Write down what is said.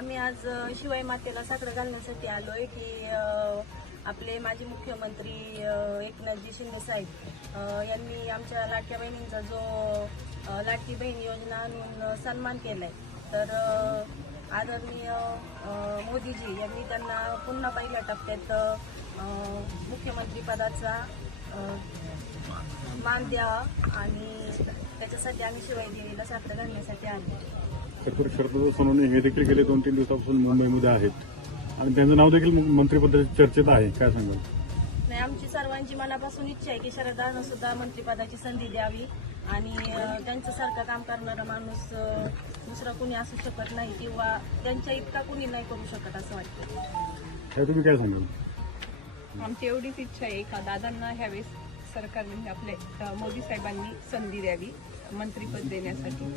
आम्ही आज शिवाई मातेला साकडं घालण्यासाठी आलोय की आपले माजी मुख्यमंत्री एकनाथजी शिंदे साहेब यांनी आमच्या लाडक्या बहिणींचा जो लाडकी बहीण योजना आणून सन्मान केलाय, तर आदरणीय मोदीजी यांनी त्यांना पुन्हा पहिल्या टप्प्यात मुख्यमंत्री पदाचा मान द्यावा आणि त्याच्यासाठी आम्ही शिवाई देवीला साकडं घालण्यासाठी आलो. शरद सोनवणे हे देखील गेले 2-3 दिवसापासून मुंबईमध्ये आहेत आणि त्यांचं नाव देखील मंत्रिपदाच्या चर्चेत आहे, काय सांगाल? नाही, आमची सर्वांची मनापासून इच्छा आहे की शरदांना सुद्धा मंत्रिपदाची संधी द्यावी आणि त्यांच्यासारखं काम करणारा माणूस दुसरा कुणी असू शकत नाही किंवा त्यांच्या इतका कुणी नाही करू शकत असं वाटतं. तुम्ही काय सांगाल? आमची एवढीच इच्छा आहे का दादांना ह्यावेळेस सरकारने आपले मोदी साहेबांनी संधी द्यावी मंत्रिपद देण्यासाठी.